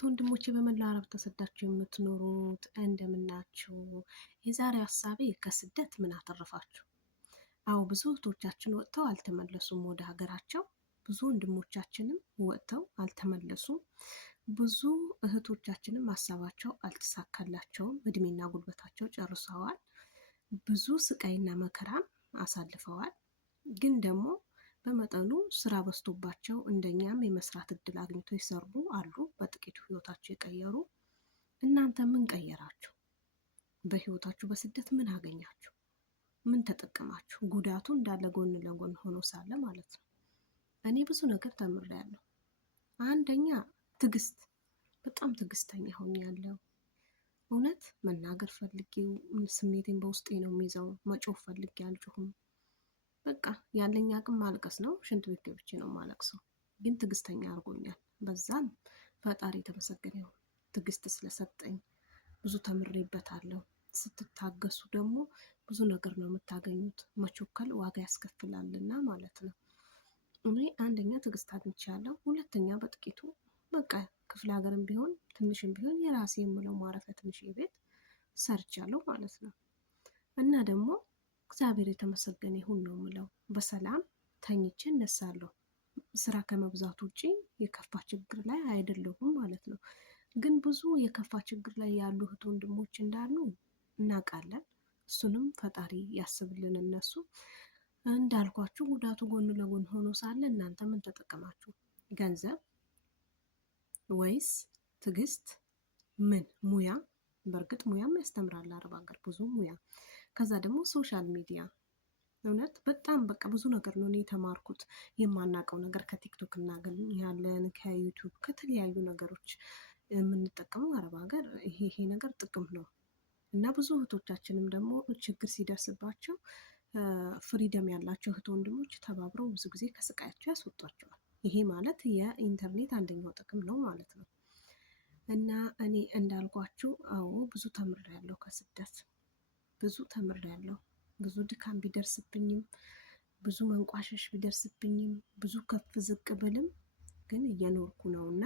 እህት ወንድሞቼ በመላው ዓለም ተሰዳችሁ የምትኖሩት እንደምናችሁ። የዛሬ ሀሳቤ ከስደት ምን አተረፋችሁ? አዎ ብዙ እህቶቻችን ወጥተው አልተመለሱም ወደ ሀገራቸው። ብዙ ወንድሞቻችንም ወጥተው አልተመለሱም። ብዙ እህቶቻችንም ሀሳባቸው አልተሳካላቸውም። እድሜና ጉልበታቸው ጨርሰዋል። ብዙ ስቃይና መከራም አሳልፈዋል። ግን ደግሞ በመጠኑ ስራ በዝቶባቸው እንደኛም የመስራት እድል አግኝቶ ይሰሩ አሉ። በጥቂቱ ህይወታቸው የቀየሩ። እናንተ ምን ቀየራችሁ? በህይወታችሁ በስደት ምን አገኛችሁ? ምን ተጠቀማችሁ? ጉዳቱ እንዳለ ጎን ለጎን ሆኖ ሳለ ማለት ነው። እኔ ብዙ ነገር ተምሬያለሁ። አንደኛ ትዕግስት፣ በጣም ትዕግስተኛ ሆኛለሁ። እውነት መናገር ፈልጌው ስሜቴን በውስጤ ነው የሚይዘው። መጮህ ፈልጌ አልጮህም። በቃ ያለኝ አቅም ማልቀስ ነው። ሽንት ቤት ገብቼ ነው ማለቅሰው። ግን ትዕግስተኛ አድርጎኛል። በዛም ፈጣሪ የተመሰገነ ይሁን። ትዕግስት ስለሰጠኝ ብዙ ተምሬበታለሁ። ስትታገሱ ደግሞ ብዙ ነገር ነው የምታገኙት። መቾከል ዋጋ ያስከፍላልና ማለት ነው። እኔ አንደኛ ትዕግስት አግኝቻለሁ። ሁለተኛ በጥቂቱ በቃ ክፍለ ሀገርም ቢሆን ትንሽም ቢሆን የራሴ የምለው ማረፊያ ትንሽ ቤት ሰርቻለሁ ማለት ነው። እና ደግሞ እግዚአብሔር የተመሰገነ ይሁን ነው የምለው። በሰላም ተኝቼ እነሳለሁ። ስራ ከመብዛት ውጪ የከፋ ችግር ላይ አይደለሁም ማለት ነው። ግን ብዙ የከፋ ችግር ላይ ያሉ እህት ወንድሞች እንዳሉ እናውቃለን። እሱንም ፈጣሪ ያስብልን። እነሱ እንዳልኳችሁ ጉዳቱ ጎን ለጎን ሆኖ ሳለ እናንተ ምን ተጠቀማችሁ? ገንዘብ ወይስ ትዕግስት? ምን ሙያ? በእርግጥ ሙያም ያስተምራል አረብ ሀገር ብዙ ሙያ። ከዛ ደግሞ ሶሻል ሚዲያ። እውነት በጣም በቃ ብዙ ነገር ነው እኔ የተማርኩት። የማናውቀው ነገር ከቲክቶክ እናገኛለን፣ ከዩቱብ ከተለያዩ ነገሮች የምንጠቀመው አረብ ሀገር ይሄ ነገር ጥቅም ነው። እና ብዙ እህቶቻችንም ደግሞ ችግር ሲደርስባቸው ፍሪደም ያላቸው እህት ወንድሞች ተባብረው ብዙ ጊዜ ከስቃያቸው ያስወጧቸዋል። ይሄ ማለት የኢንተርኔት አንደኛው ጥቅም ነው ማለት ነው። እና እኔ እንዳልኳችሁ አዎ ብዙ ተምሬያለሁ ከስደት ብዙ ተምሬያለሁ። ብዙ ድካም ቢደርስብኝም፣ ብዙ መንቋሸሽ ቢደርስብኝም፣ ብዙ ከፍ ዝቅ ብልም ግን እየኖርኩ ነው እና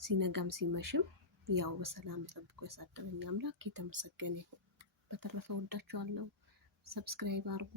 ሲነጋም ሲመሽም ያው በሰላም ጠብቆ ያሳደረኝ አምላክ የተመሰገነ ይሁን። በተረፈ ወዳችኋለሁ። ሰብስክራይብ አድርጉ።